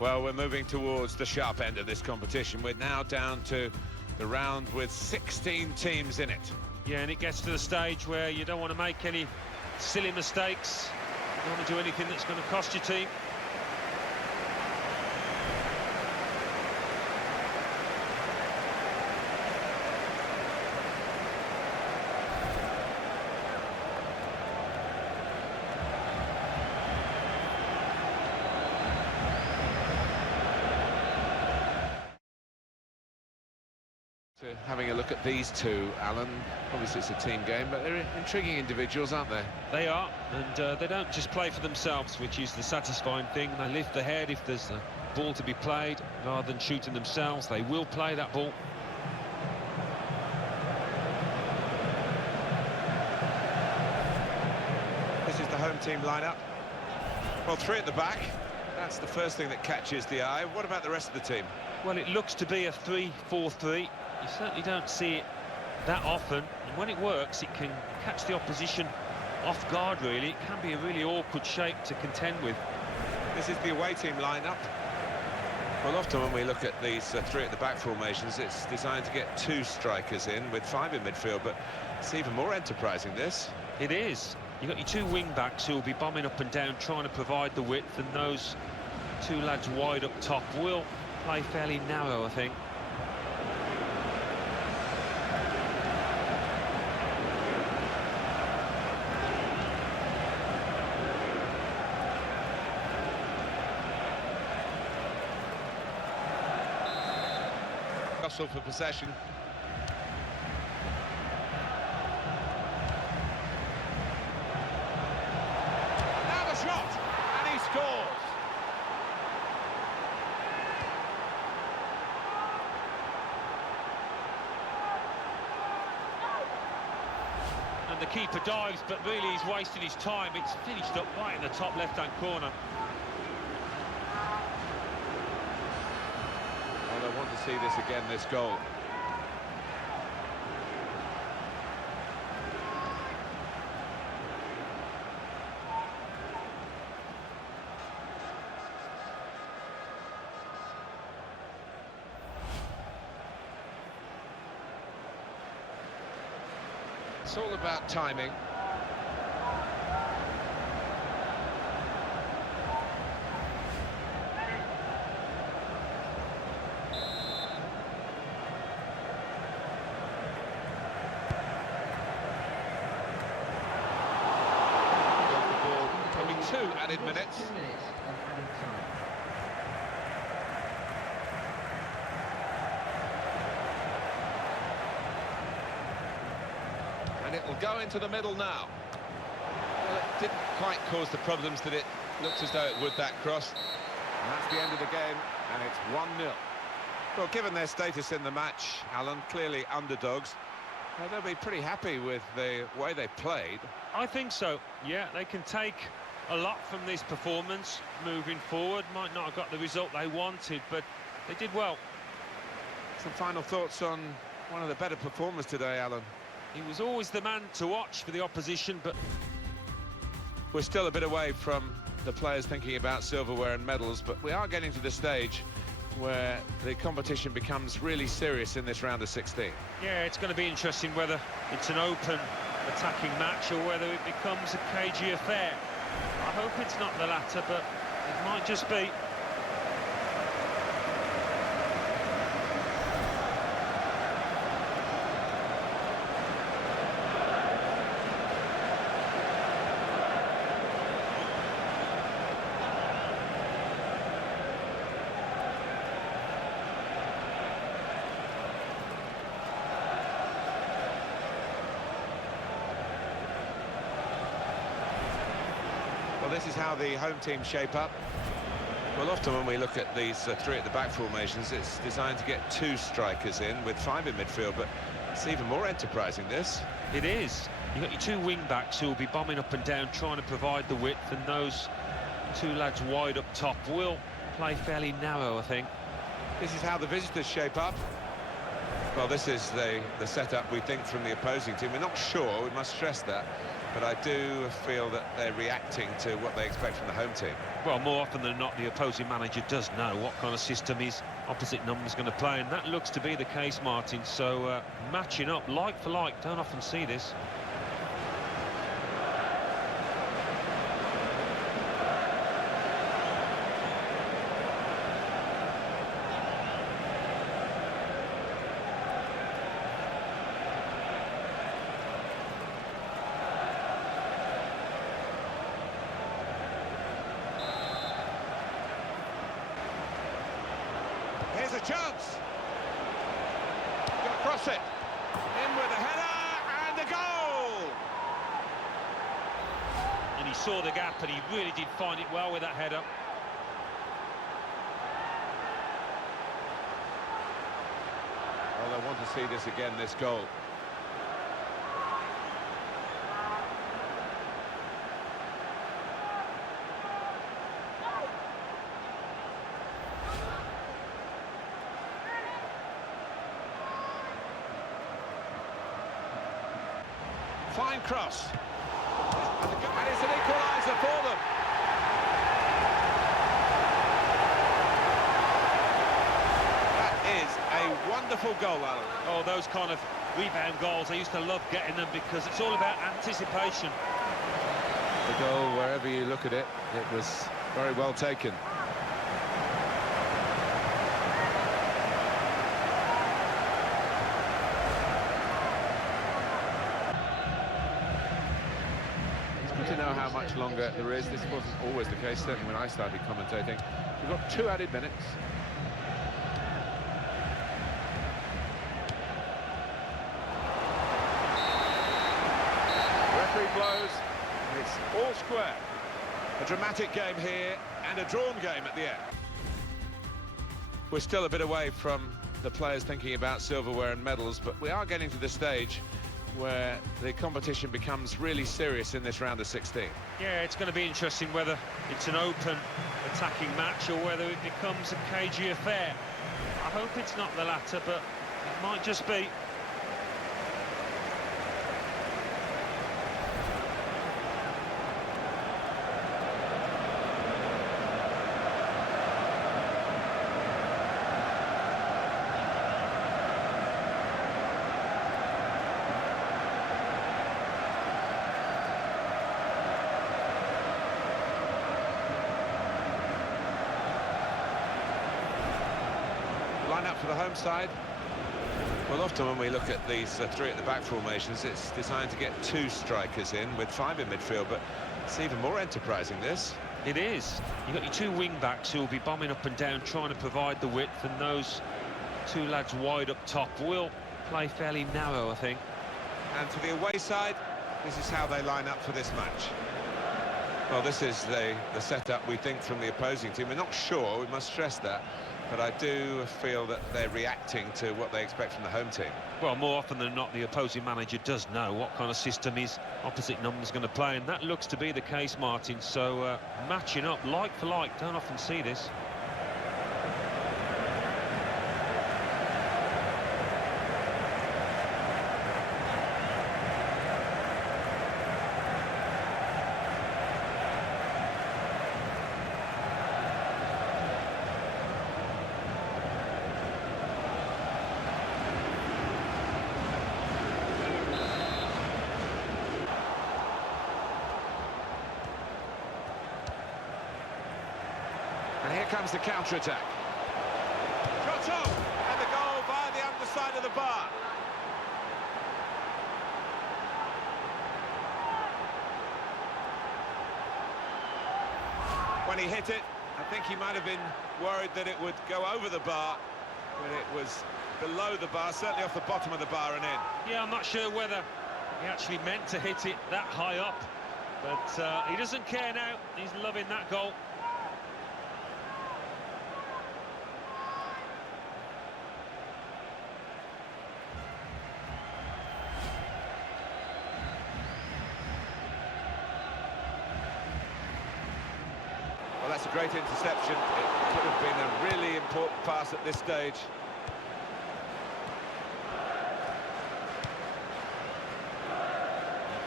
Well, we're moving towards the sharp end of this competition. We're now down to the round with 16 teams in it. Yeah, and it gets to the stage where you don't want to make any silly mistakes. You don't want to do anything that's going to cost your team. Having a look at these two, Alan, obviously it's a team game, but they're intriguing individuals, aren't they? They are, and they don't just play for themselves, which is the satisfying thing. They lift the head if there's a ball to be played, rather than shooting themselves. They will play that ball. This is the home team lineup. Well, three at the back. That's the first thing that catches the eye. What about the rest of the team? Well, it looks to be a 3-4-3. You certainly don't see it that often, and when it works, it can catch the opposition off guard, really. It can be a really awkward shape to contend with. This is the away team lineup. Well, often when we look at these three at the back formations, it's designed to get two strikers in with five in midfield, but it's even more enterprising, this. It is. You've got your two wing-backs who will be bombing up and down, trying to provide the width, and those two lads wide up top will play fairly narrow, I think. Russell for possession. Now the shot, and he scores. And the keeper dives, but really he's wasting his time. It's finished up right in the top left-hand corner. Well, I want to see this again, this goal. It's all about timing. Only 2 added minutes. 2 minutes of added time. And it will go into the middle now. Well, it didn't quite cause the problems that it looked as though it would, that cross. And that's the end of the game, and it's 1-0. Well, given their status in the match, Alan, clearly underdogs, they'll be pretty happy with the way they played. I think so, yeah. They can take a lot from this performance moving forward. Might not have got the result they wanted, but they did well. Some final thoughts on one of the better performers today, Alan? He was always the man to watch for the opposition, but we're still a bit away from the players thinking about silverware and medals, but we are getting to the stage where the competition becomes really serious in this round of 16. yeah, it's going to be interesting whether it's an open attacking match or whether it becomes a cagey affair. I hope it's not the latter, but it might just be. Well, this is how the home team shape up. Well, often when we look at these three at the back formations, it's designed to get two strikers in with five in midfield, but it's even more enterprising, this. It is. You've got your two wing-backs who will be bombing up and down, trying to provide the width, and those two lads wide up top will play fairly narrow, I think. This is how the visitors shape up. Well, this is the setup, we think, from the opposing team. We're not sure, we must stress that. but I do feel that they're reacting to what they expect from the home team. Well, more often than not, the opposing manager does know what kind of system his opposite number's going to play, and that looks to be the case, Martin. So matching up like for like, don't often see this. Here's a chance. Got to cross it. In with the header and the goal. And he saw the gap, and he really did find it well with that header. Well, I want to see this again, this goal. Fine cross. And it's an equaliser for them. That is a wonderful goal, Alan. Oh, those kind of rebound goals, I used to love getting them because it's all about anticipation. The goal, wherever you look at it, it was very well taken. To know how much longer there is. This wasn't always the case, certainly when I started commentating. We've got 2 added minutes. Referee blows, and it's all square. A dramatic game here, and a drawn game at the end. We're still a bit away from the players thinking about silverware and medals, but we are getting to the stage where the competition becomes really serious in this round of 16. Yeah, it's going to be interesting whether it's an open attacking match or whether it becomes a cagey affair. I hope it's not the latter, but it might just be. Line up for the home side. Well, often when we look at these 3 at the back formations, it's designed to get 2 strikers in with 5 in midfield, but it's even more enterprising, this. It is. You've got your 2 wing-backs who will be bombing up and down, trying to provide the width, and those 2 lads wide up top will play fairly narrow, I think. And for the away side, this is how they line up for this match. Well, this is the setup we think from the opposing team. We're not sure, we must stress that, but I do feel that they're reacting to what they expect from the home team. Well, more often than not, the opposing manager does know what kind of system his opposite number's going to play, and that looks to be the case, Martin. So matching up like for like, don't often see this. And here comes the counter-attack. Shot off, and the goal via the underside of the bar. When he hit it, I think he might have been worried that it would go over the bar, but it was below the bar, certainly off the bottom of the bar and in. Yeah, I'm not sure whether he actually meant to hit it that high up, but he doesn't care now. He's loving that goal. Well, that's a great interception. It could have been a really important pass at this stage.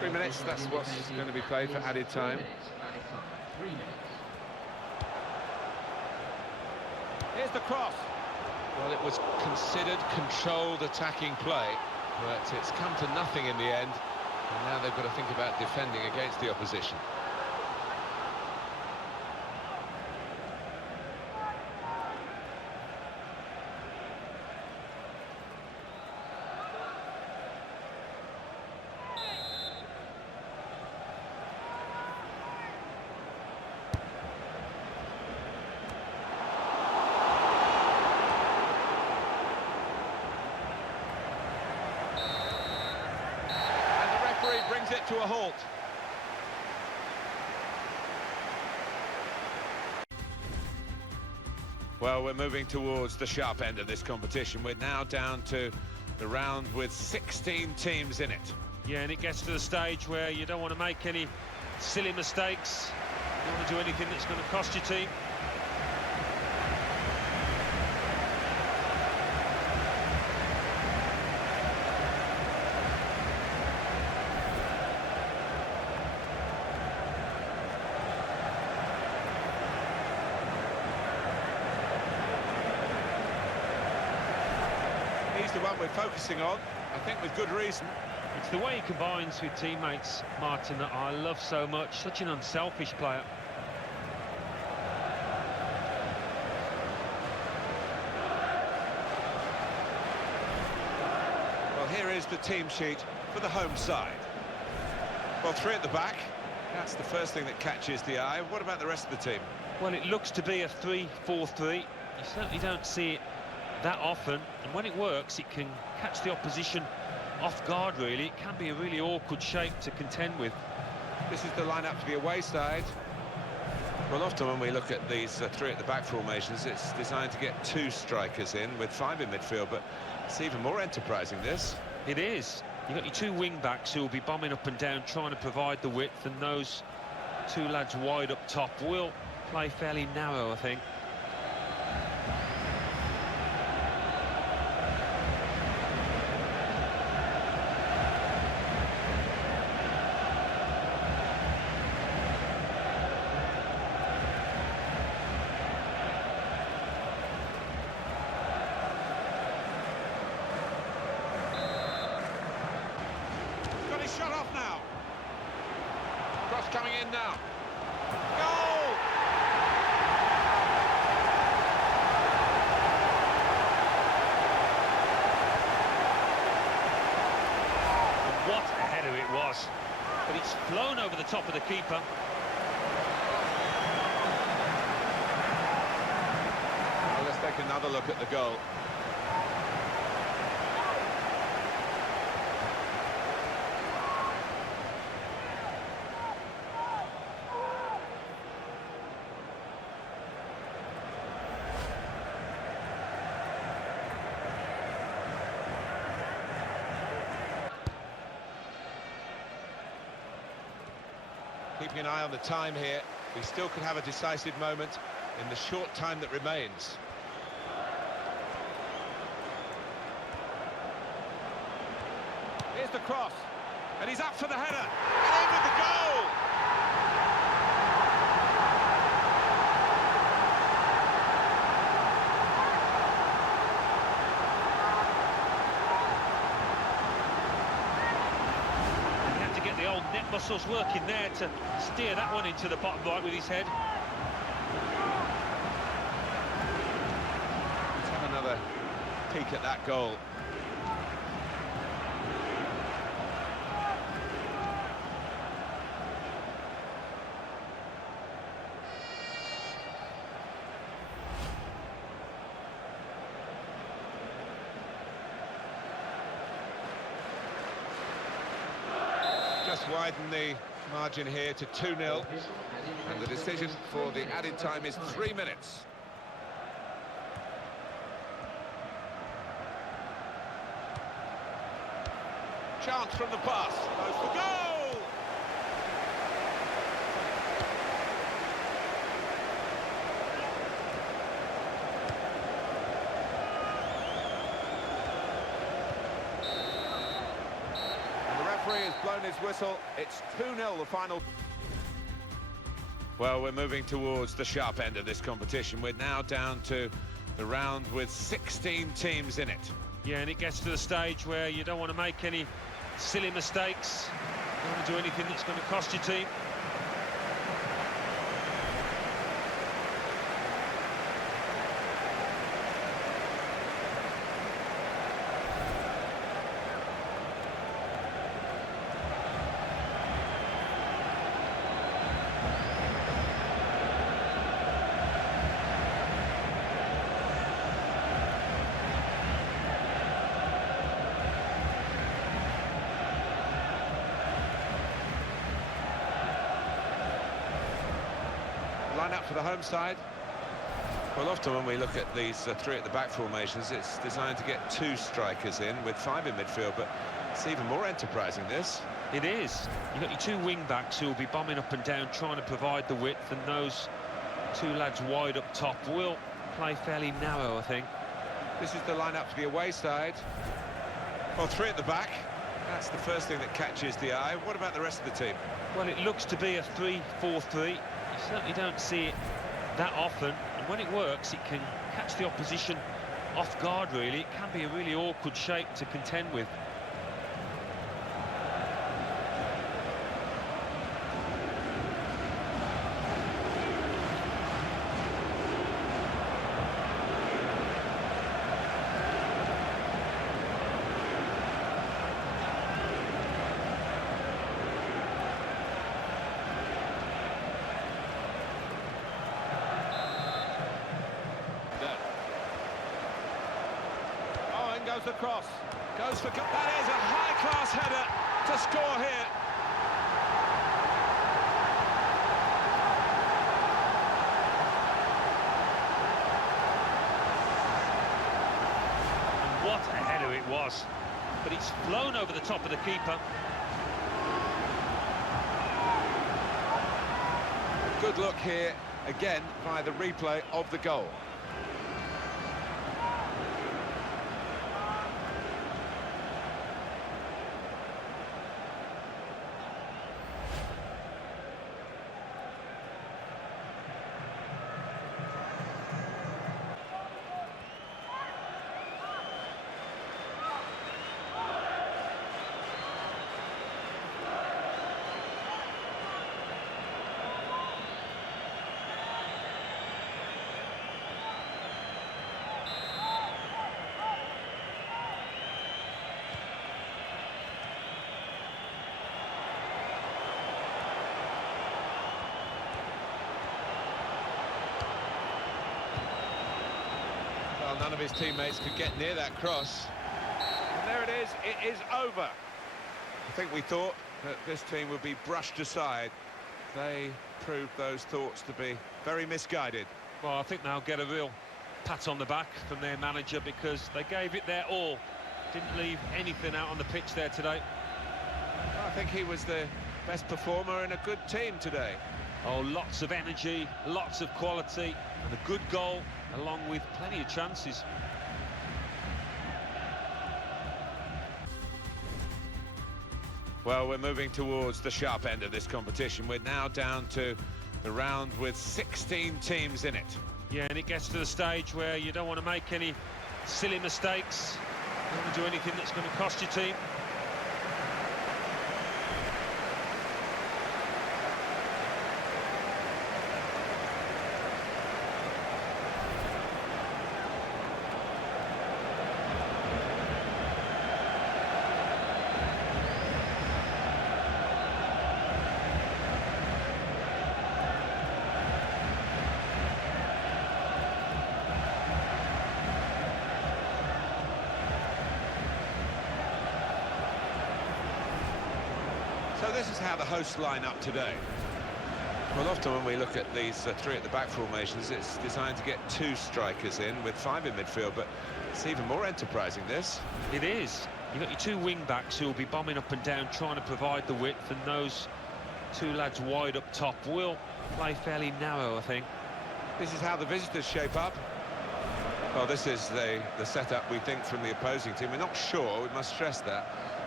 3 minutes, that's what's going to be played for added time. 3 minutes. Here's the cross. Well, it was considered controlled attacking play, but it's come to nothing in the end, and now they've got to think about defending against the opposition. Brings it to a halt. Well, we're moving towards the sharp end of this competition. We're now down to the round with 16 teams in it. Yeah, and it gets to the stage where you don't want to make any silly mistakes. You don't want to do anything that's going to cost your team. He's the one we're focusing on, I think with good reason. It's the way he combines with teammates, Martin, that I love so much. Such an unselfish player. Well, here is the team sheet for the home side. Well, 3 at the back. That's the first thing that catches the eye. What about the rest of the team? Well, it looks to be a 3-4-3. You certainly don't see it that often, and when it works, it can catch the opposition off guard, really. It can be a really awkward shape to contend with. This is the lineup for the away side. Well, often when we look at these 3 at the back formations, it's designed to get 2 strikers in with 5 in midfield, but it's even more enterprising, this. It is. You've got your 2 wing-backs who will be bombing up and down, trying to provide the width, and those 2 lads wide up top will play fairly narrow, I think. Shot off now. Cross coming in now. Goal! And what a header it was. But it's flown over the top of the keeper. Well, let's take another look at the goal. Keeping an eye on the time here, we still could have a decisive moment in the short time that remains. Here's the cross, and he's up for the header, and in with the goal! The old neck muscles working there to steer that one into the bottom right with his head. Let's have another peek at that goal. Just widen the margin here to 2-0, and the decision for the added time is 3 minutes. Chance from the pass, goes for goal! And the referee has blown his whistle. It's 2-0 the final. Well, we're moving towards the sharp end of this competition. We're now down to the round with 16 teams in it. Yeah, and it gets to the stage where you don't want to make any silly mistakes. You don't want to do anything that's going to cost your team. Line up for the home side. Well, often when we look at these three at the back formations, it's designed to get 2 strikers in with 5 in midfield, but it's even more enterprising, this. It is. You've got your 2 wing-backs who will be bombing up and down, trying to provide the width, and those 2 lads wide up top will play fairly narrow, I think. This is the line-up for the away side. Well, 3 at the back. That's the first thing that catches the eye. What about the rest of the team? Well, it looks to be a 3-4-3. You certainly don't see it that often, and when it works, it can catch the opposition off guard, really. It can be a really awkward shape to contend with. Goes across, goes for... That is a high-class header to score here. And what a header it was, but it's flown over the top of the keeper. Good look here, again, by the replay of the goal. Well, none of his teammates could get near that cross. And there it is over. I think we thought that this team would be brushed aside. They proved those thoughts to be very misguided. Well, I think they'll get a real pat on the back from their manager, because they gave it their all. Didn't leave anything out on the pitch there today. I think he was the best performer in a good team today. Oh, lots of energy, lots of quality, and a good goal, along with plenty of chances. Well, we're moving towards the sharp end of this competition. We're now down to the round with 16 teams in it. Yeah, and it gets to the stage where you don't want to make any silly mistakes. You don't want to do anything that's going to cost your team. So this is how the hosts line up today. Well, often when we look at these three at the back formations, it's designed to get 2 strikers in with 5 in midfield, but it's even more enterprising, this. It is. You've got your 2 wing-backs who will be bombing up and down, trying to provide the width, and those 2 lads wide up top will play fairly narrow, I think. This is how the visitors shape up. Well, this is the setup, we think, from the opposing team. We're not sure, we must stress that.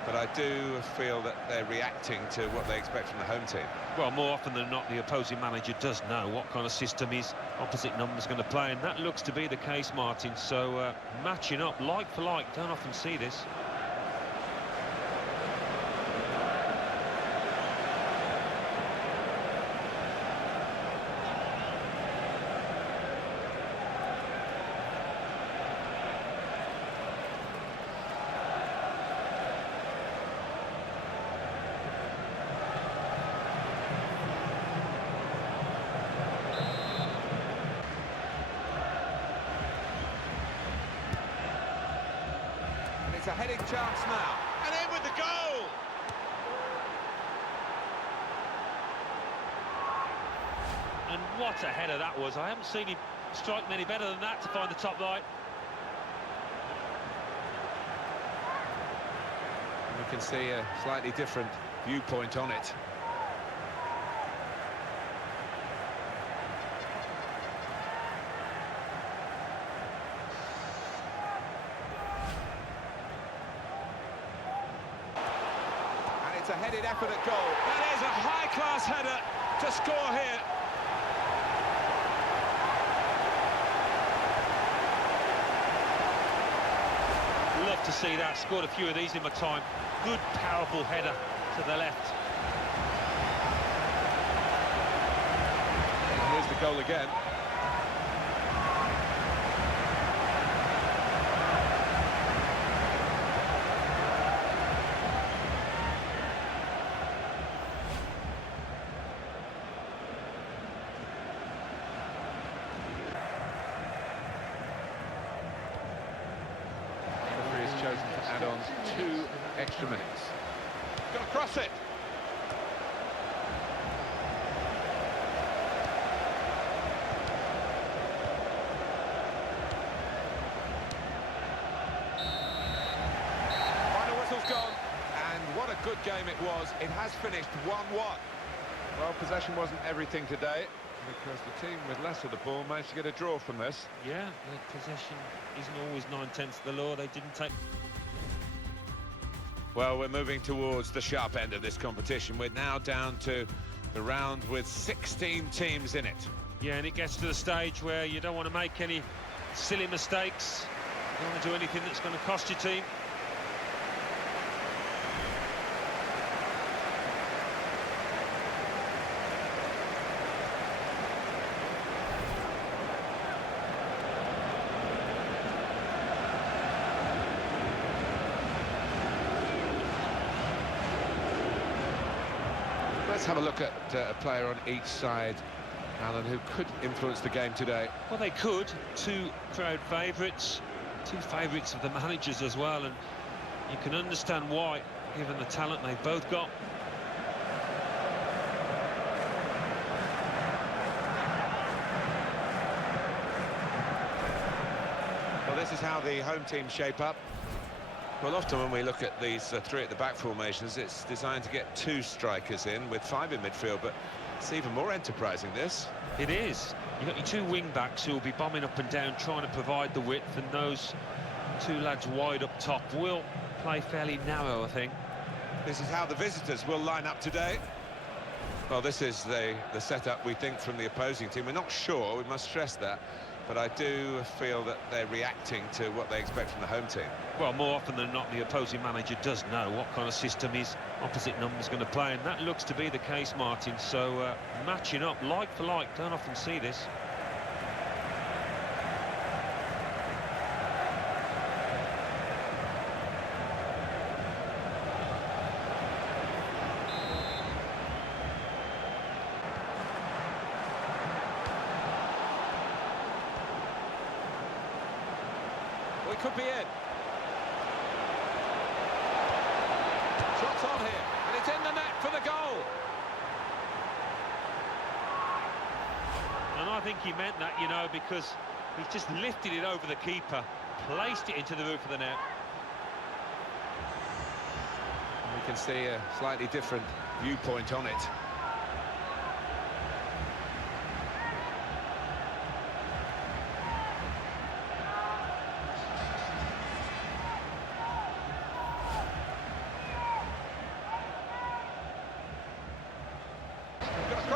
but I do feel that they're reacting to what they expect from the home team. Well, more often than not, the opposing manager does know what kind of system his opposite number's going to play, and that looks to be the case, Martin. So, matching up like for like, don't often see this. It's a heading chance now, and in with the goal! And what a header that was. I haven't seen him strike many better than that to find the top right. We can see a slightly different viewpoint on it. It's a headed effort at goal. That is a high-class header to score here. Love to see that. Scored a few of these in my time. Good, powerful header to the left. And here's the goal again. Chosen to add on 2 extra minutes. Got to cross it. Final whistle's gone, and what a good game it was. It has finished 1-1. Well, possession wasn't everything today, because the team with less of the ball managed to get a draw from this. Yeah, the possession isn't always 9/10 the law. They didn't take... Well, we're moving towards the sharp end of this competition. We're now down to the round with 16 teams in it. Yeah, and it gets to the stage where you don't want to make any silly mistakes. You don't want to do anything that's going to cost your team. Let's have a look at a player on each side, Alan, who could influence the game today. Well, they could. 2 crowd favourites, 2 favourites of the managers as well, and you can understand why, given the talent they've both got. Well, this is how the home team shape up. Well, often when we look at these 3 at the back formations, it's designed to get 2 strikers in with 5 in midfield, but it's even more enterprising, this. It is. You've got your 2 wing-backs who will be bombing up and down, trying to provide the width, and those 2 lads wide up top will play fairly narrow, I think. This is how the visitors will line up today. Well, this is the setup, we think, from the opposing team. We're not sure, we must stress that, but I do feel that they're reacting to what they expect from the home team. Well, more often than not, the opposing manager does know what kind of system his opposite number's going to play, and that looks to be the case, Martin. So, matching up like for like, don't often see this. We could be in. Shots on here, and it's in the net for the goal. And I think he meant that, you know, because he's just lifted it over the keeper, placed it into the roof of the net. We can see a slightly different viewpoint on it.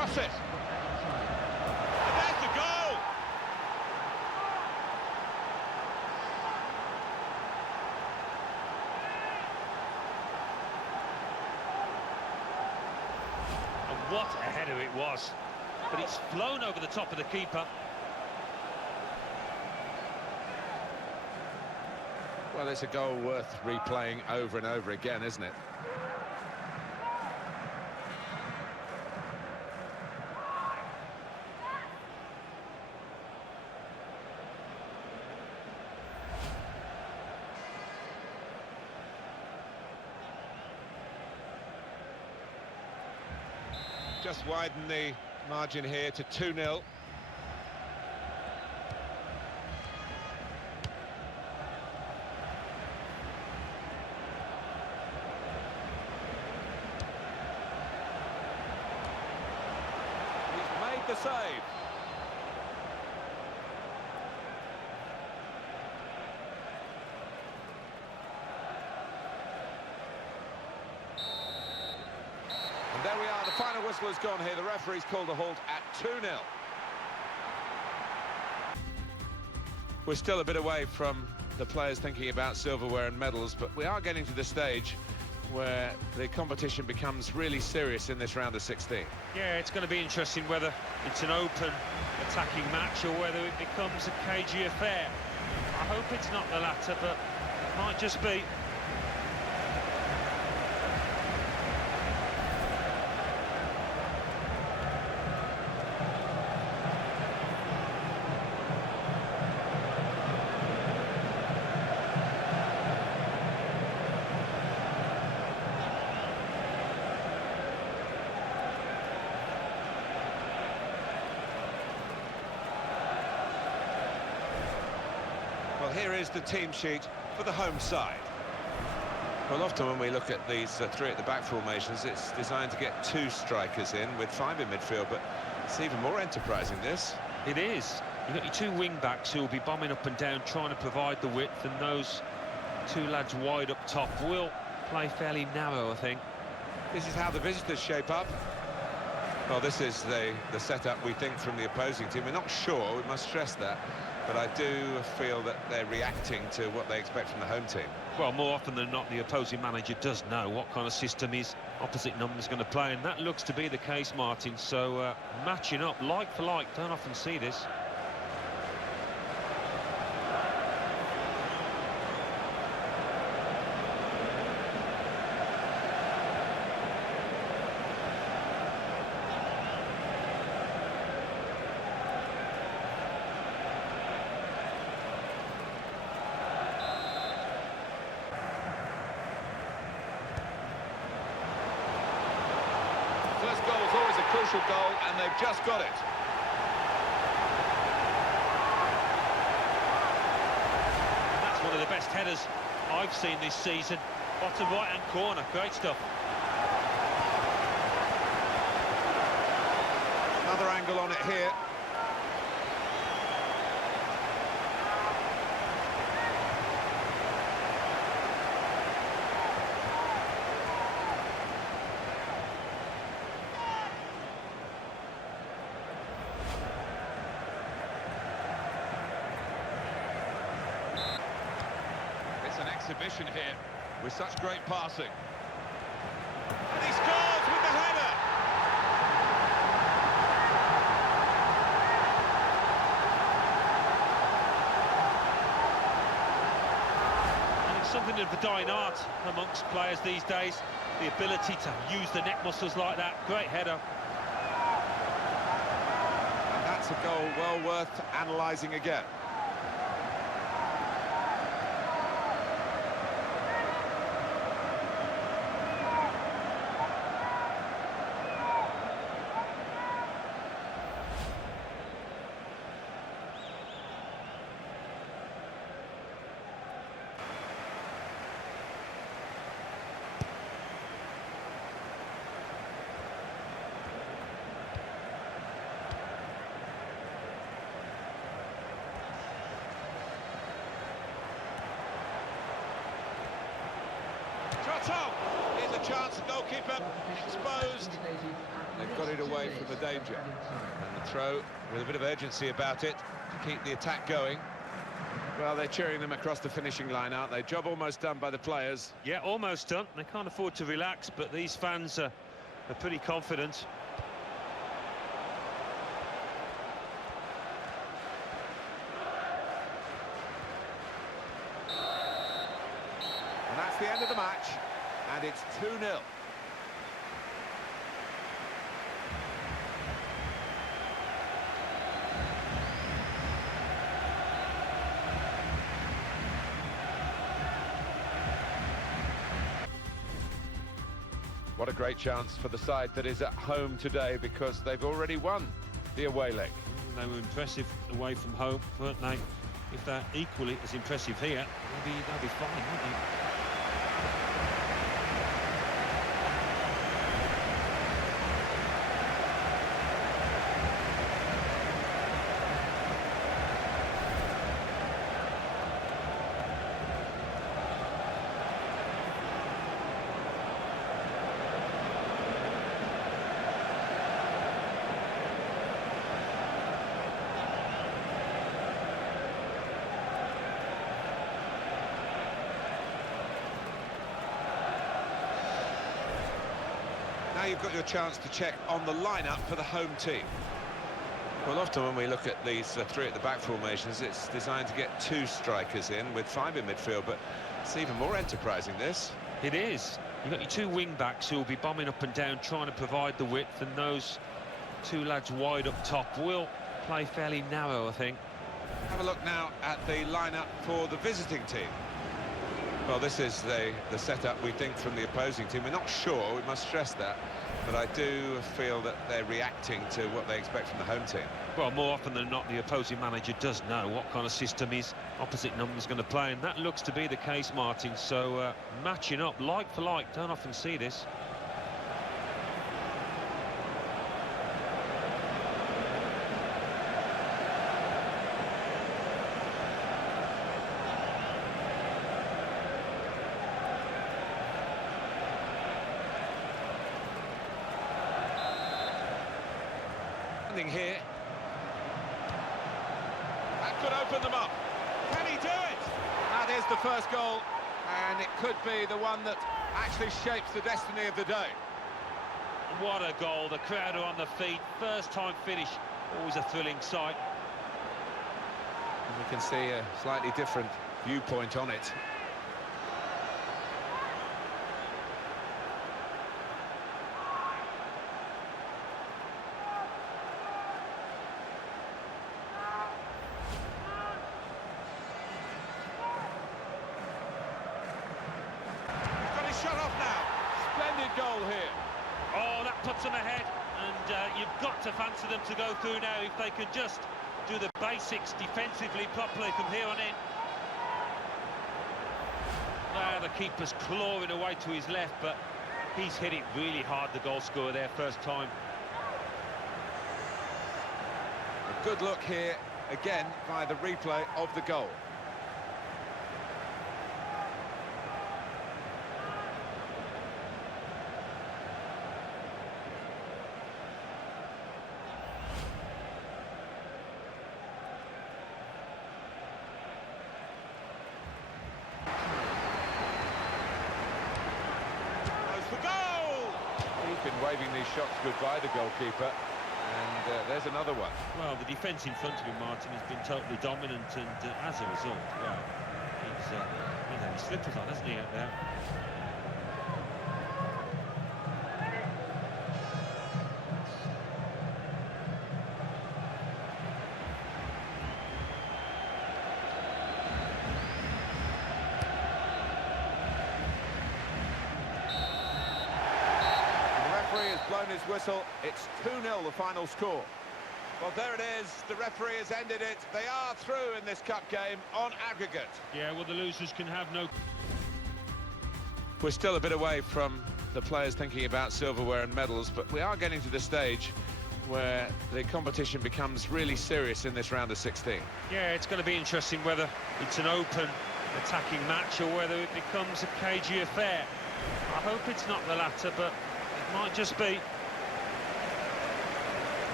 cross it. And there's the goal! And what a header it was. But it's flown over the top of the keeper. Well, it's a goal worth replaying over and over again, isn't it? Just widen the margin here to 2-0. The save. And there we are, the final whistle has gone here. The referee's called a halt at 2-0. We're still a bit away from the players thinking about silverware and medals, but we are getting to the stage where the competition becomes really serious in this round of 16. Yeah, it's going to be interesting whether it's an open attacking match or whether it becomes a cagey affair. I hope it's not the latter, but it might just be. Well, here is the team sheet for the home side. Well, often when we look at these three at the back formations, it's designed to get two strikers in with five in midfield, but it's even more enterprising, this. It is. You've got your two wing-backs who will be bombing up and down, trying to provide the width, and those two lads wide up top will play fairly narrow, I think. This is how the visitors shape up. Well, this is the setup we think from the opposing team. We're not sure, we must stress that, but I do feel that they're reacting to what they expect from the home team. Well, more often than not, the opposing manager does know what kind of system his opposite number's going to play, and that looks to be the case, Martin. So, matching up like for like, don't often see this. First goal is always a crucial goal, and they've just got it. That's one of the best headers I've seen this season. Bottom right-hand corner, great stuff. Another angle on it here. An exhibition here with such great passing. And he scores with the header! And it's something of a dying art amongst players these days, the ability to use the neck muscles like that. Great header. And that's a goal well worth analysing again. Here's a chance, the goalkeeper exposed, They've got it away from the danger. And the throw with a bit of urgency about it to keep the attack going. Well, they're cheering them across the finishing line, aren't they? Job almost done by the players. Yeah, almost done. They can't afford to relax, but these fans are pretty confident. And that's the end of the match, and it's 2-0. What a great chance for the side that is at home today, because they've already won the away leg. They were impressive away from home, weren't they? If they're equally as impressive here, maybe they'll be fine, won't they? Now you've got your chance to check on the lineup for the home team. Well, often when we look at these three at the back formations, it's designed to get 2 strikers in with 5 in midfield, but it's even more enterprising, this. It is. You've got your 2 wing-backs who will be bombing up and down, trying to provide the width, and those 2 lads wide up top will play fairly narrow, I think. Have a look now at the lineup for the visiting team. Well, this is the setup, we think, from the opposing team. We're not sure, we must stress that, but I do feel that they're reacting to what they expect from the home team. Well, more often than not, the opposing manager does know what kind of system his opposite number's going to play, and that looks to be the case, Martin. So, matching up like for like, don't often see this. Here, that could open them up. Can he do it? That is the first goal, and it could be the one that actually shapes the destiny of the day. What a goal. The crowd are on the feet. First time finish, always a thrilling sight. And we can see a slightly different viewpoint on it. Shut off now. Splendid goal here. Oh, that puts them ahead, and you've got to fancy them to go through now if they can just do the basics defensively properly from here on in. Now the keeper's clawing away to his left, but he's hit it really hard, the goal scorer there, first time. A good look here, again, by the replay of the goal. Been waving these shots goodbye, the goalkeeper, and there's another one. Well, the defence in front of him, Martin, has been totally dominant, and as a result, well, he's had his slippers on, hasn't he, out there? Blown his whistle. It's 2-0 the final score. Well, there it is. The referee has ended it. They are through in this cup game on aggregate. Yeah, well, the losers can have no... We're still a bit away from the players thinking about silverware and medals, but we are getting to the stage where the competition becomes really serious in this round of 16. Yeah, it's going to be interesting whether it's an open attacking match or whether it becomes a cagey affair. I hope it's not the latter, but might just be.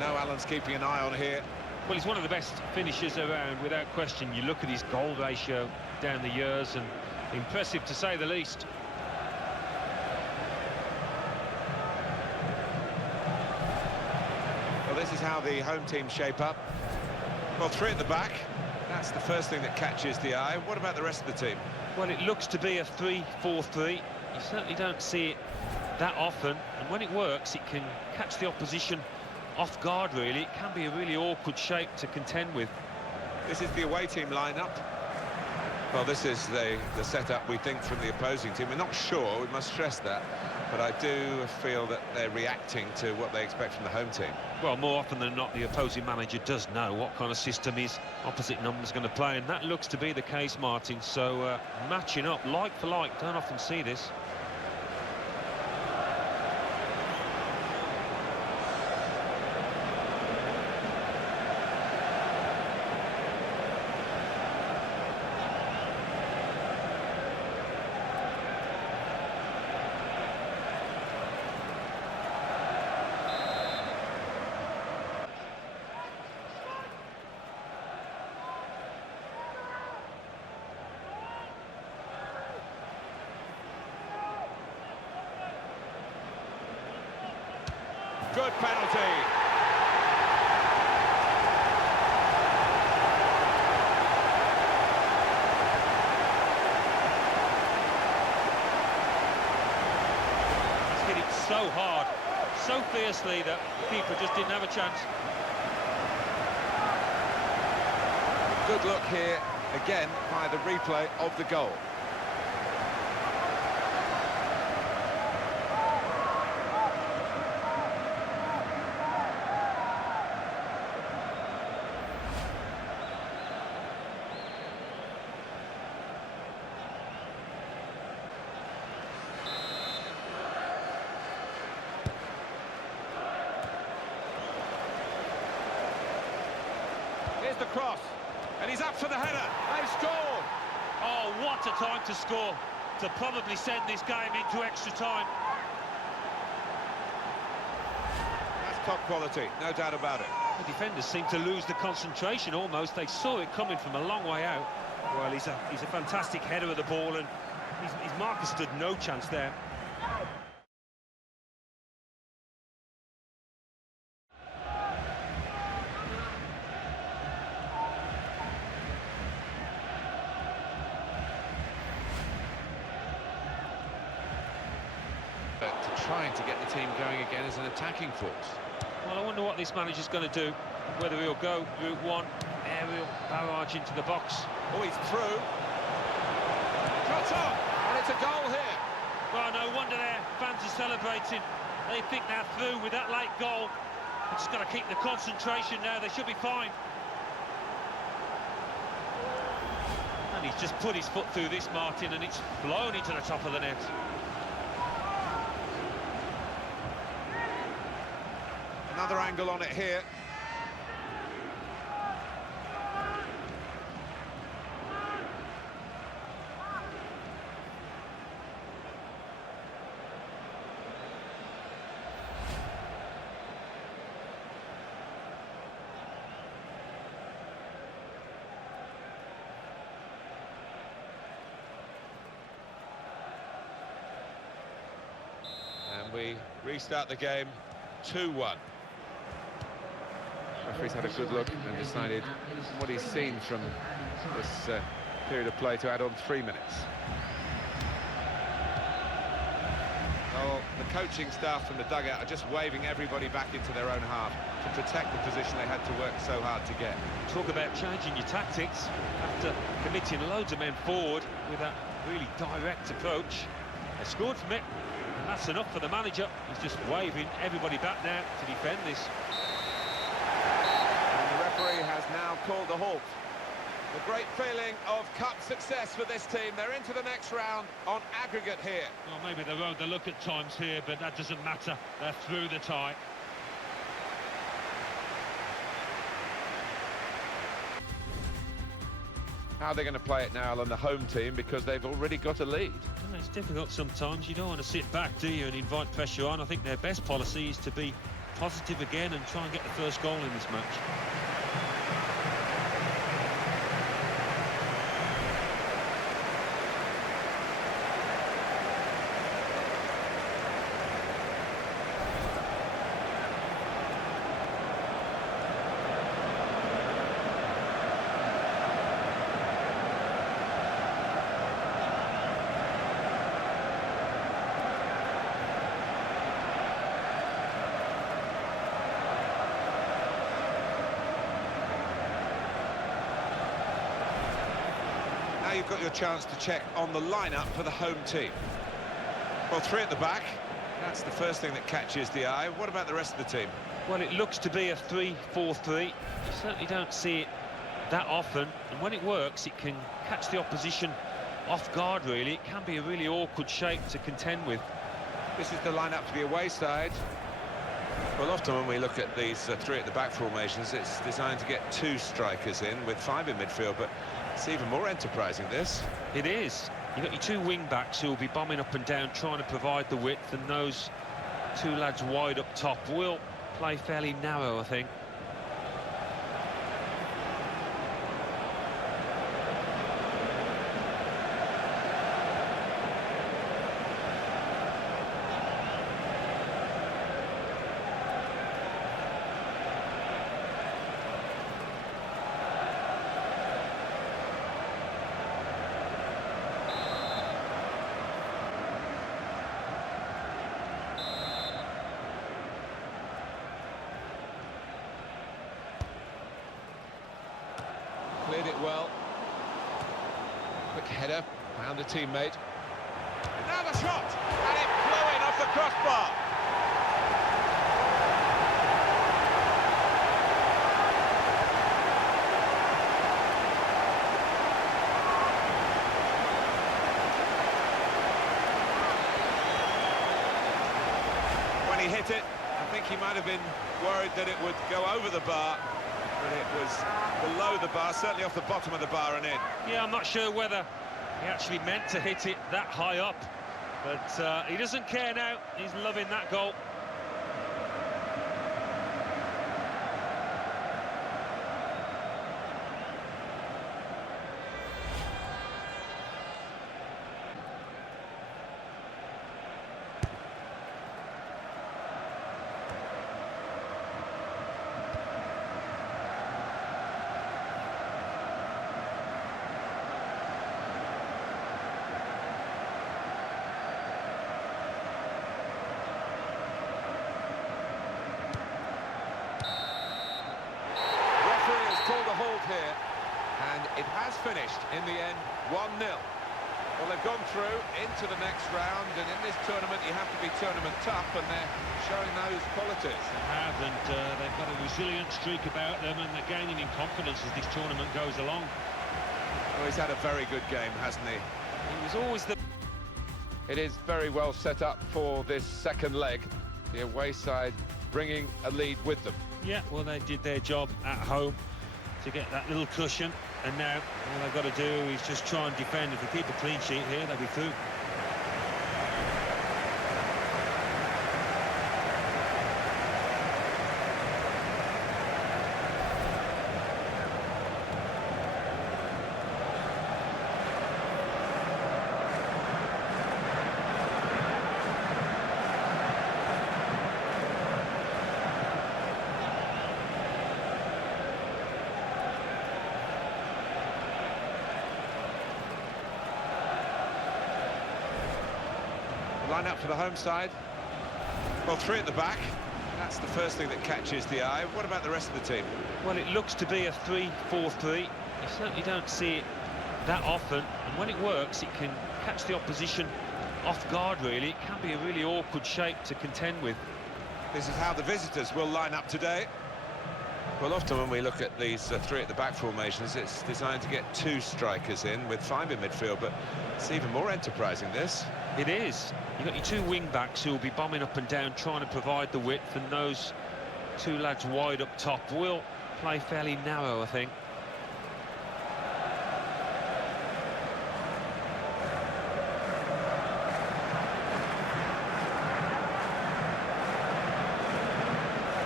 know Alan's keeping an eye on here. Well, he's one of the best finishers around, without question. You look at his goal ratio down the years, and impressive to say the least. Well, this is how the home team shape up. Well, 3 at the back. That's the first thing that catches the eye. What about the rest of the team? Well, it looks to be a 3-4-3. You certainly don't see it that often, and when it works, it can catch the opposition off guard, really. It can be a really awkward shape to contend with. This is the away team lineup. Well, this is the setup, we think, from the opposing team. We're not sure, we must stress that, but I do feel that they're reacting to what they expect from the home team. Well, more often than not, the opposing manager does know what kind of system his opposite number's going to play, and that looks to be the case, Martin. So, matching up like for like, don't often see this. Good penalty. He's hit it so hard, so fiercely, that the keeper just didn't have a chance. Good look here, again, by the replay of the goal. Here's the cross, and he's up for the header. They've scored. Oh, what a time to score, to probably send this game into extra time. That's top quality, no doubt about it. The defenders seem to lose the concentration almost. They saw it coming from a long way out. Well, he's a fantastic header of the ball, and his marker stood no chance there. Trying to get the team going again as an attacking force. Well, I wonder what this manager's going to do, whether he'll go route one, aerial barrage into the box. Oh, he's through. Cut on, and it's a goal here. Well, no wonder their fans are celebrating. They think they're through with that late goal. They've just got to keep the concentration now. They should be fine. And he's just put his foot through this, Martin, and it's blown into the top of the net. Another angle on it here. And we restart the game 2-1. Referee's had a good look and decided what he's seen from this period of play to add on 3 minutes. Well, the coaching staff from the dugout are just waving everybody back into their own half to protect the position they had to work so hard to get. Talk about changing your tactics after committing loads of men forward with that really direct approach. They scored from it, and that's enough for the manager. He's just waving everybody back now to defend this. Has now called the halt. The great feeling of cup success for this team. They're into the next round on aggregate here. Well, maybe they rode the look at times here, but that doesn't matter. They're through the tie. How are they going to play it now on the home team, because they've already got a lead? Well, it's difficult sometimes. You don't want to sit back, do you, and invite pressure on. I think their best policy is to be positive again and try and get the first goal in this match. Now you've got your chance to check on the lineup for the home team. Well, three at the back. That's the first thing that catches the eye. What about the rest of the team? Well, it looks to be a 3-4-3. You certainly don't see it that often, and when it works, it can catch the opposition off guard, really. It can be a really awkward shape to contend with. This is the lineup for the away side. Well, often when we look at these three at the back formations, it's designed to get two strikers in with five in midfield, but it's even more enterprising, this. It is. You've got your two wing-backs who will be bombing up and down, trying to provide the width, and those two lads wide up top will play fairly narrow, I think. Cleared it well. Quick header, found a teammate. And now the shot! And it flew in off the crossbar! When he hit it, I think he might have been worried that it would go over the bar, but it was below the bar, certainly off the bottom of the bar and in. Yeah, I'm not sure whether he actually meant to hit it that high up, but he doesn't care now. He's loving that goal. Here, and it has finished in the end 1-0. Well, they've gone through into the next round, and in this tournament you have to be tournament tough, and they're showing those qualities. They have, and they've got a resilient streak about them, and they're gaining in confidence as this tournament goes along. Well, he's had a very good game, hasn't he? He was always the... It is very well set up for this second leg, the away side bringing a lead with them. Yeah, well, they did their job at home to get that little cushion, and now all they've got to do is just try and defend. If they keep a clean sheet here, they'll be through. Line up for the home side. Well, three at the back. That's the first thing that catches the eye. What about the rest of the team? Well, it looks to be a 3-4-3. You certainly don't see it that often, and when it works, it can catch the opposition off guard, really. It can be a really awkward shape to contend with. This is how the visitors will line up today. Well, often when we look at these three at the back formations, it's designed to get two strikers in with five in midfield, but it's even more enterprising, this. It is. You've got your two wing-backs who will be bombing up and down, trying to provide the width, and those two lads wide up top will play fairly narrow, I think.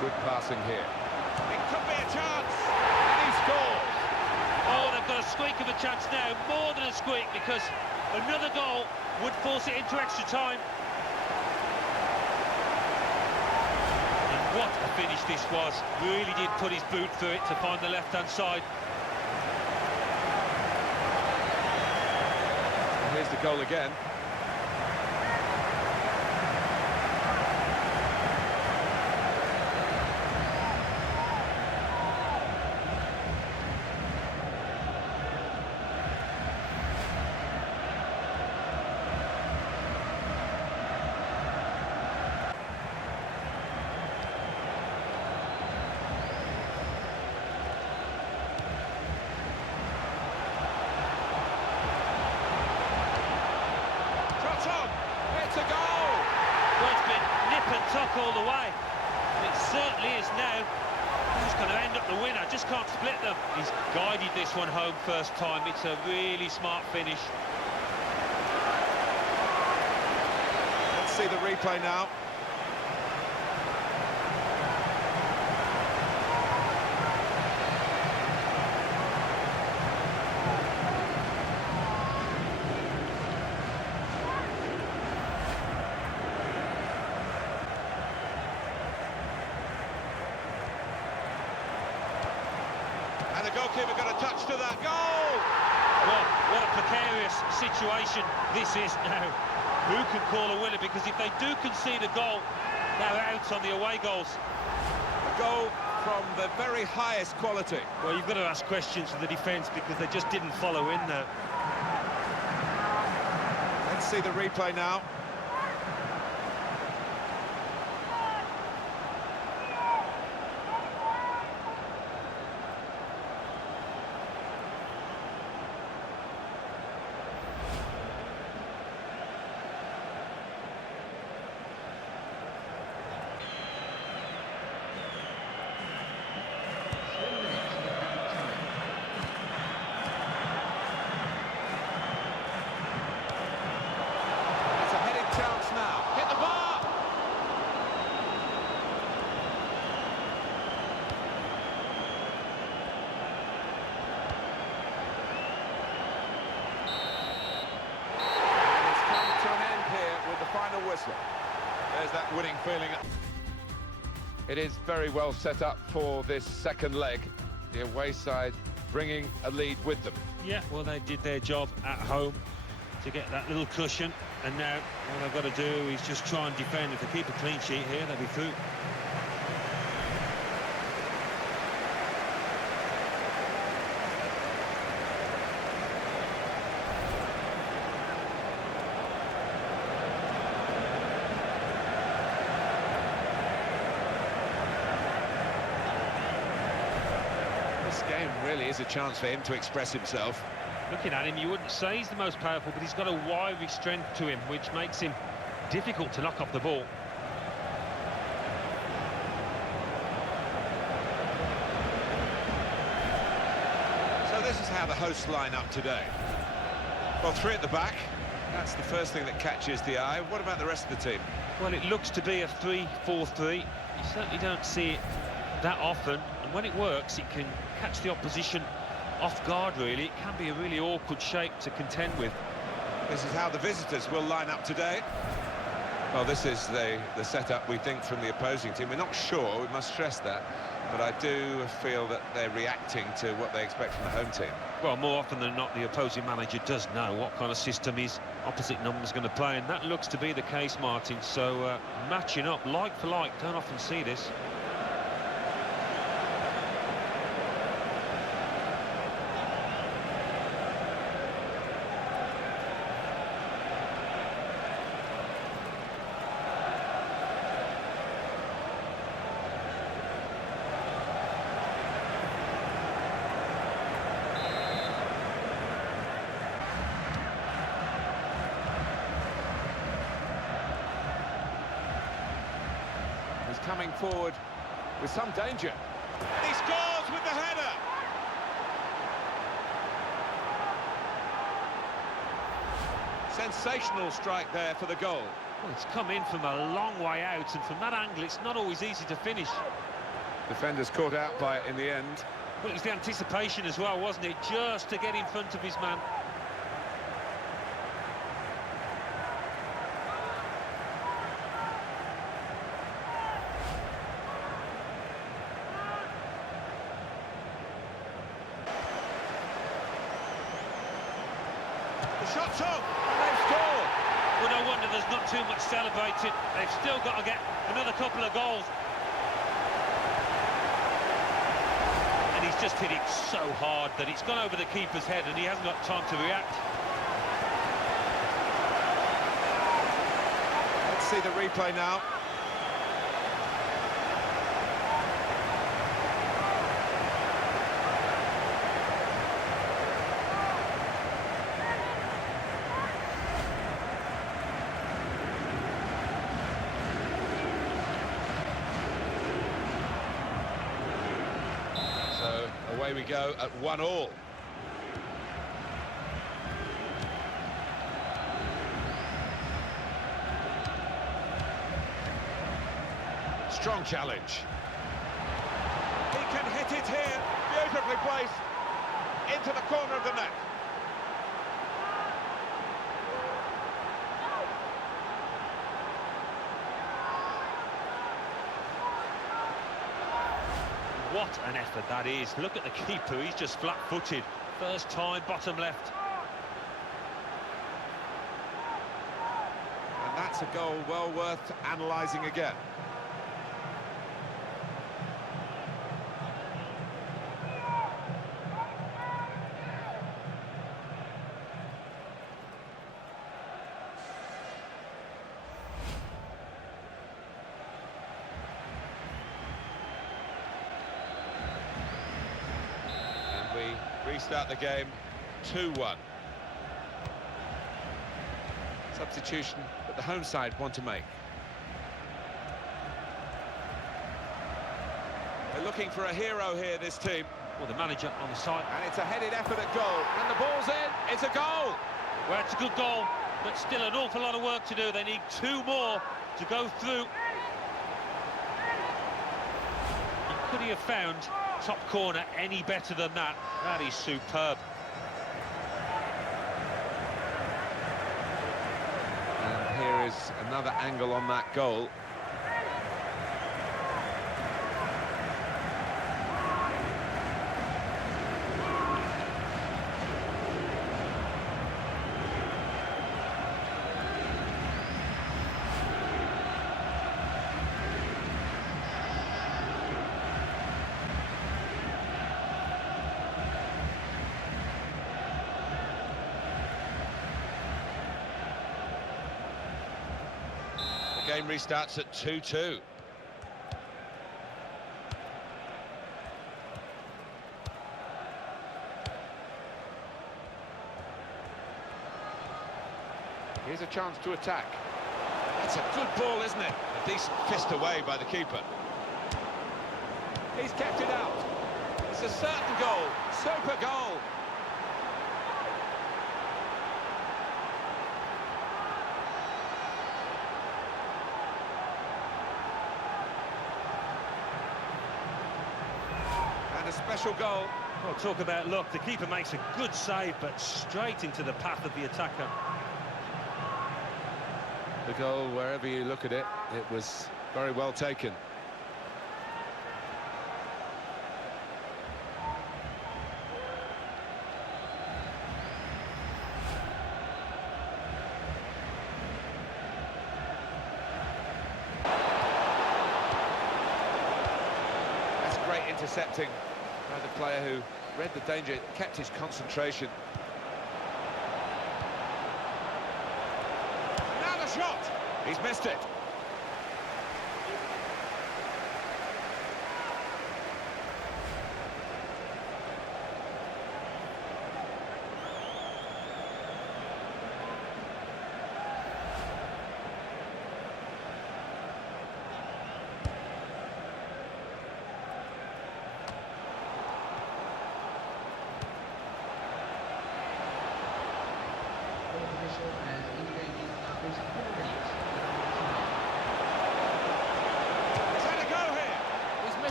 Good passing here. It could be a chance, and he scores. Oh, they've got a squeak of a chance now, more than a squeak, because another goal would force it into extra time. And what a finish this was. Really did put his boot through it to find the left-hand side. And here's the goal again. It's a goal! Well, it's been nip and tuck all the way. It certainly is now. Who's going to end up the winner? Just can't split them. He's guided this one home first time. It's a really smart finish. Let's see the replay now. And the goalkeeper got a touch to that goal! Well, what a precarious situation this is now. Who can call a winner? Because if they do concede a goal, they're out on the away goals. A goal from the very highest quality. Well, you've got to ask questions of the defence because they just didn't follow in there. Let's see the replay now. Chance now, hit the bar! And it's come to an end here with the final whistle. There's that winning feeling. It is very well set up for this second leg. The away side bringing a lead with them. Yeah, well, they did their job at home to get that little cushion, and now all they've got to do is just try and defend. If they keep a clean sheet here, they'll be through. This game really is a chance for him to express himself. Looking at him, you wouldn't say he's the most powerful, but he's got a wiry strength to him, which makes him difficult to knock off the ball. So this is how the hosts line up today. Well, three at the back. That's the first thing that catches the eye. What about the rest of the team? Well, it looks to be a 3-4-3. You certainly don't see it that often, and when it works, it can catch the opposition off guard, really. It can be a really awkward shape to contend with. This is how the visitors will line up today. Well, this is the setup, we think, from the opposing team. We're not sure, we must stress that, but I do feel that they're reacting to what they expect from the home team. Well, more often than not, the opposing manager does know what kind of system his opposite number's going to play, and that looks to be the case, Martin. So, matching up like for like, don't often see this. Coming forward with some danger. And he scores with the header! Sensational strike there for the goal. Well, it's come in from a long way out, and from that angle, it's not always easy to finish. Defenders caught out by it in the end. Well, it was the anticipation as well, wasn't it? Just to get in front of his man. The shot's on, and they've scored. Well, no wonder there's not too much celebrating. They've still got to get another couple of goals. And he's just hit it so hard that it's gone over the keeper's head and he hasn't got time to react. Let's see the replay now. So away we go at 1-1. Strong challenge. He can hit it here, beautifully placed, into the corner of the net. What an effort that is. Look at the keeper, he's just flat-footed. First time, bottom left. And that's a goal well worth analysing again. We restart the game 2-1. Substitution that the home side want to make. They're looking for a hero here, this team. Well, the manager on the side. And it's a headed effort at goal. And the ball's in. It's a goal. Well, it's a good goal, but still an awful lot of work to do. They need two more to go through. And could he have found top corner any better than that? That is superb. And here is another angle on that goal. The game restarts at 2-2. Here's a chance to attack. That's a good ball, isn't it? A decent fist away by the keeper. He's kept it out. It's a certain goal. Super goal. And a special goal. Well, talk about luck. The keeper makes a good save, but straight into the path of the attacker. The goal, wherever you look at it, it was very well taken. That's great intercepting by the player who read the danger, kept his concentration. Shot! He's missed it.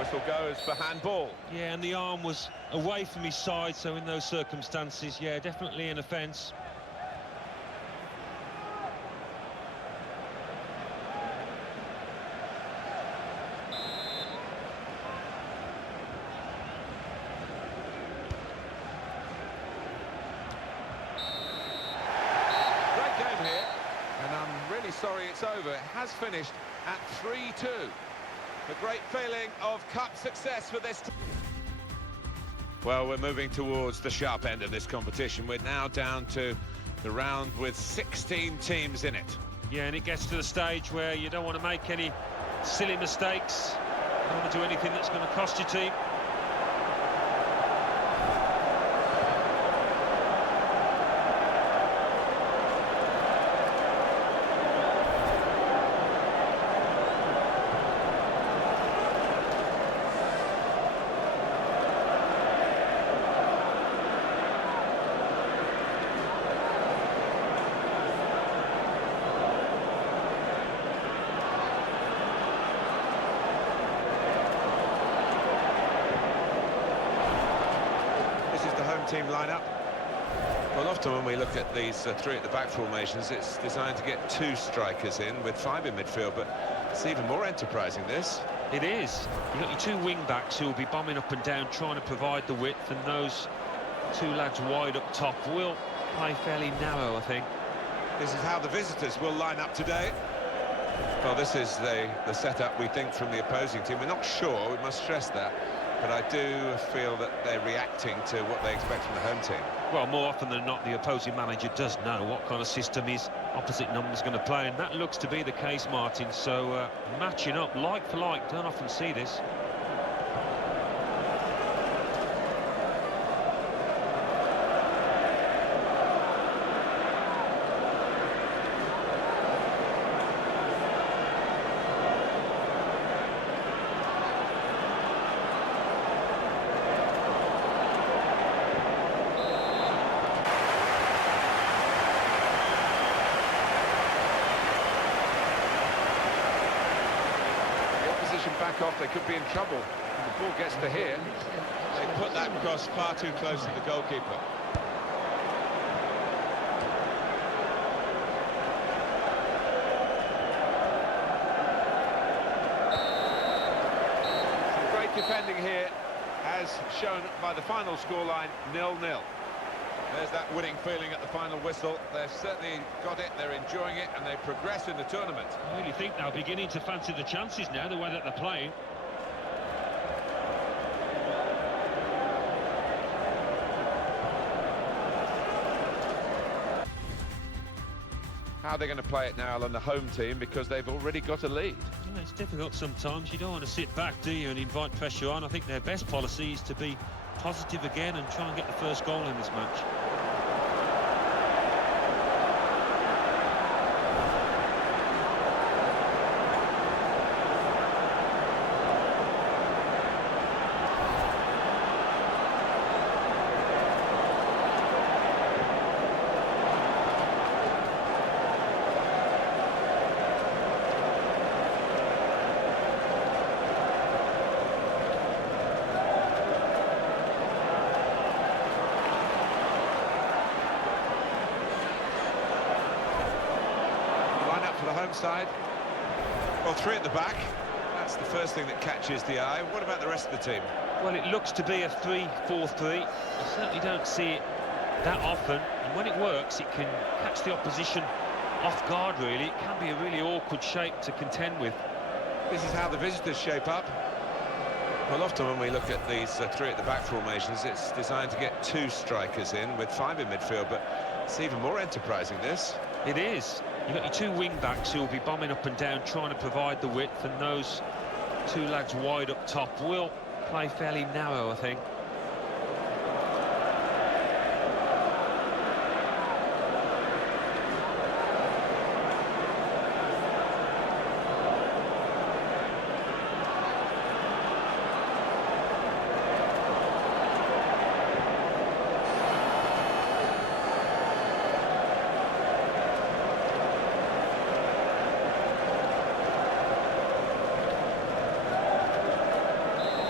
Whistle goes for handball. Yeah, and the arm was away from his side, so in those circumstances, yeah, definitely an offence. Great game here, and I'm really sorry it's over. It has finished at 3-2. A great feeling of cup success for this team. Well, we're moving towards the sharp end of this competition. We're now down to the round with 16 teams in it. Yeah, and it gets to the stage where you don't want to make any silly mistakes. You don't want to do anything that's going to cost your team. Team lineup. Well, often when we look at these three at the back formations, it's designed to get two strikers in with five in midfield, but it's even more enterprising, this. It is. You've got your two wing-backs who will be bombing up and down, trying to provide the width, and those two lads wide up top will play fairly narrow, I think. This is how the visitors will line up today. Well, this is the setup, we think, from the opposing team. We're not sure, we must stress that. But I do feel that they're reacting to what they expect from the home team. Well, more often than not, the opposing manager does know what kind of system his opposite number's going to play, and that looks to be the case, Martin. So, matching up like for like, don't often see this. Back off, they could be in trouble. When the ball gets to here, they put that cross far too close to the goalkeeper. Some great defending here, as shown by the final scoreline, 0-0. There's that winning feeling at the final whistle. They've certainly got it, they're enjoying it, and they progress in the tournament. I really think they're beginning to fancy the chances now, the way that they're playing. How they're going to play it now on the home team, because they've already got a lead. Yeah, it's difficult sometimes. You don't want to sit back, do you, and invite pressure on. I think their best policy is to be positive again and try and get the first goal in this match. Side. Well, three at the back. That's the first thing that catches the eye. What about the rest of the team? Well, it looks to be a 3-4-3. You certainly don't see it that often, and when it works, it can catch the opposition off guard, really. It can be a really awkward shape to contend with. This is how the visitors shape up. Well, often when we look at these three at the back formations, it's designed to get two strikers in with five in midfield, but it's even more enterprising, this. It is. You've got your two wing-backs who will be bombing up and down, trying to provide the width, and those two lads wide up top will play fairly narrow, I think.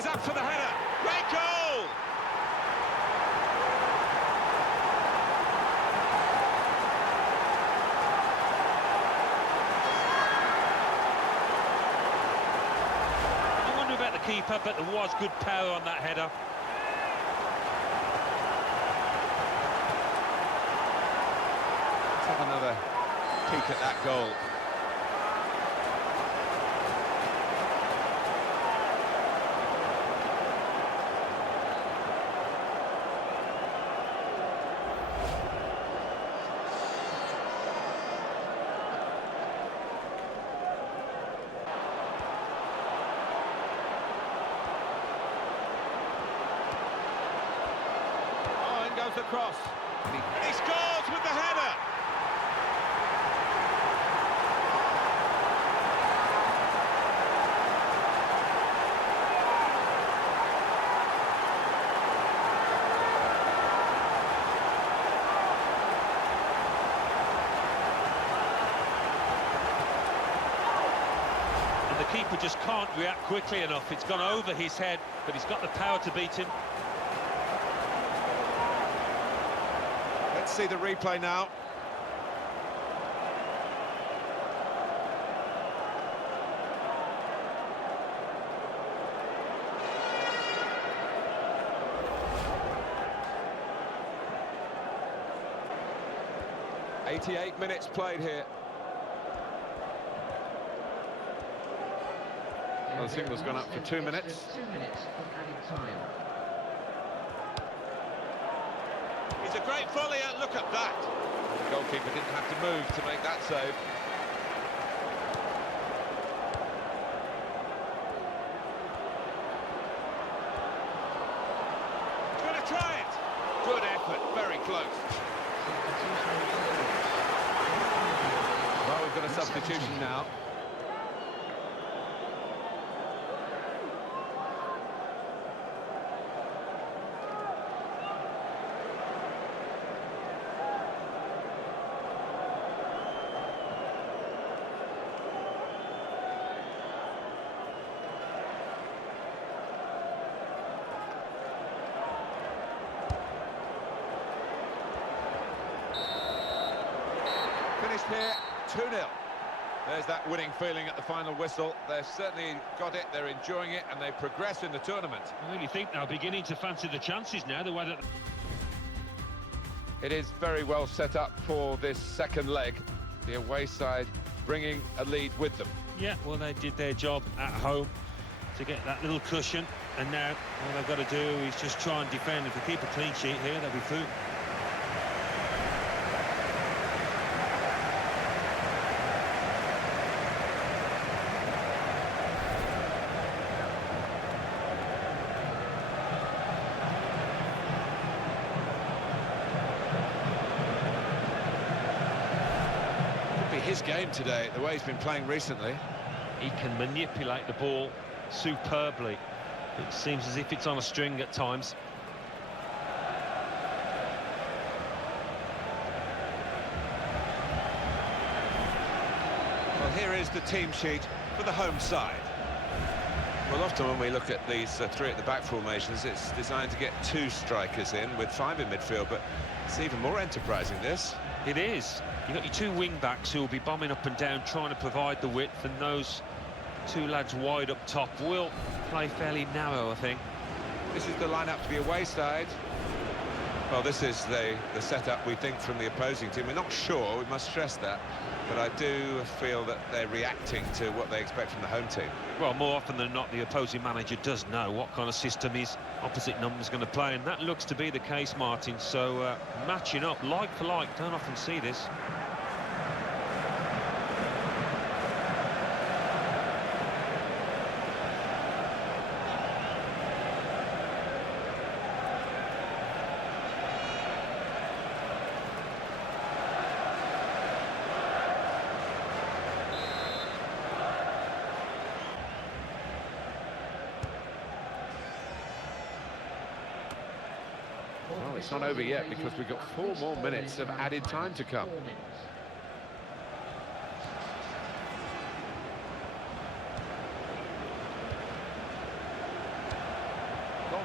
He's up for the header. Great goal! I wonder about the keeper, but there was good power on that header. Let's have another peek at that goal. Goes across. And he scores with the header. And the keeper just can't react quickly enough. It's gone over his head, but he's got the power to beat him. Let's see the replay now. "88 minutes played here." Well, the signal's gone up for 2 minutes. 2 minutes of added time. It's a great volley, and look at that. The goalkeeper didn't have to move to make that save. He's going to try it. Good effort, very close. Well, we've got a substitution now. Finished here, 2-0. There's that winning feeling at the final whistle. They've certainly got it, they're enjoying it, and they progress in the tournament. I really think they're beginning to fancy the chances now, the way that... It is very well set up for this second leg. The away side bringing a lead with them. Yeah, well, they did their job at home to get that little cushion, and now all they've got to do is just try and defend. If they keep a clean sheet here, they'll be through. His game today, the way he's been playing recently. He can manipulate the ball superbly. It seems as if it's on a string at times. Well, here is the team sheet for the home side. Well, often when we look at these three at the back formations, it's designed to get 2 strikers in with 5 in midfield, but it's even more enterprising, this. It is. You've got your 2 wing-backs who will be bombing up and down, trying to provide the width, and those 2 lads wide up top will play fairly narrow, I think. This is the lineup for the away side. Well, this is the setup, we think, from the opposing team. We're not sure, we must stress that, but I do feel that they're reacting to what they expect from the home team. Well, more often than not, the opposing manager does know what kind of system his opposite number's going to play, and that looks to be the case, Martin. So, matching up, like for like, don't often see this. Well, it's not over yet because we've got 4 more minutes of added time to come.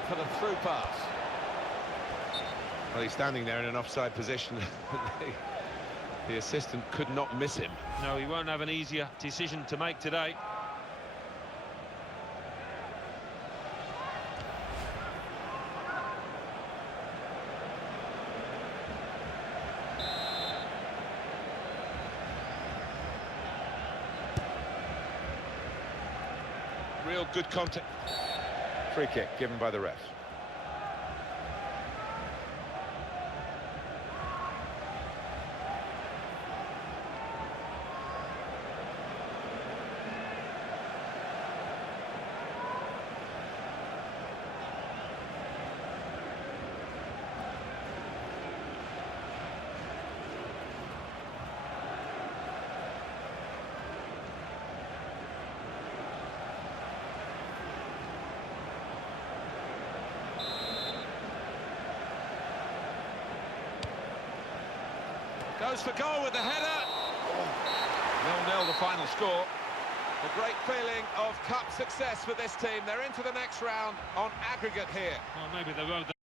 for the through pass. Well, he's standing there in an offside position. The assistant could not miss him. No, he won't have an easier decision to make today. Real good contact. Free kick given by the ref. Goes for goal with the header. 0-0 the final score. A great feeling of cup success for this team. They're into the next round on aggregate here. Well, maybe the road